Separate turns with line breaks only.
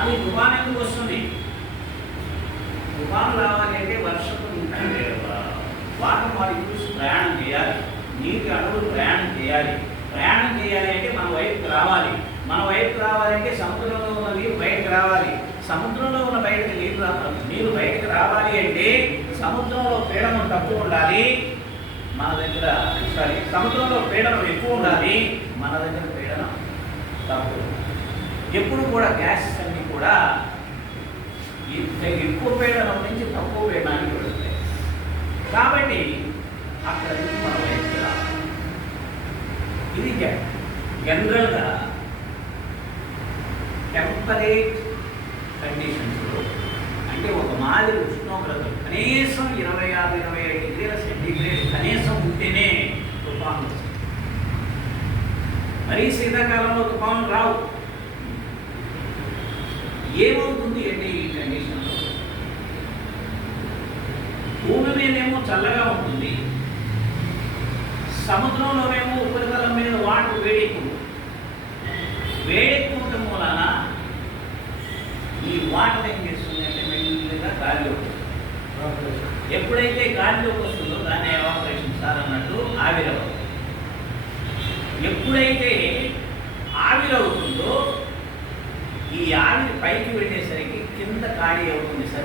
అది తుఫాన్ ఎందుకు వస్తుంది? తుఫాన్ రావాలి అంటే వర్షపు అంటే, వాటర్ మాలిక్యూల్స్ ప్రయాణం చేయాలి. నీటి అణువులు ప్రయాణం చేయాలి. ప్రయాణం చేయాలి అంటే మన వైపుకి రావాలి. మన వైపుకి రావాలంటే సముద్రంలో ఉన్న నీరు బయటకు రావాలి. సముద్రంలో ఉన్న బయటకు నీరు రావాలి నీరు బయటకు రావాలి అంటే సముద్రంలో పీడనం తక్కువ ఉండాలి. మన దగ్గర సారీ సముద్రంలో పీడనం ఎక్కువ ఉండాలి. మన దగ్గర పీడనం తక్కువ ఎప్పుడు కూడా గ్యాస్ కూడా ఎక్కువ పీడనం నుంచి తక్కువ పీడనానికి వెళుతాయి కాబట్టి అక్కడ నుంచి మనం వైపు ఇది జనరల్గా టెంపరేట్ కండిషన్స్లో అంటే ఒక మాదిరి ఉష్ణోగ్రత కనీసం ఇరవై ఆరు ఇరవై ఐదు డిగ్రీల సెంటీగ్రేడ్ కనీసం ఉంటేనే తుఫాను వస్తుంది. మరీ శీతాకాలంలో తుఫాను రావు. ఏమవుతుంది అంటే ఈ కండిషన్లో భూమి మీదేమో చల్లగా ఉంటుంది. సముద్రంలోనేమో ఉపరితలం మీద వాటర్ వేడెక్కువ వేడెక్కువటం మూలాన ఈ వాటర్ ఏం చేస్తుంది అంటే మెల్లిగా గాలిలోకి ఎప్పుడైతే గాలిలోకి వస్తుందో దాన్ని ఎవాపరేషన్ సార్ అన్నట్టు ఆవిరవుతుంది ఎప్పుడైతే ఆవిరవుతుంది ఈ ఆవిరి పైకి వెళ్ళేసరికి కింద ఖాళీ అవుతుంది సార్.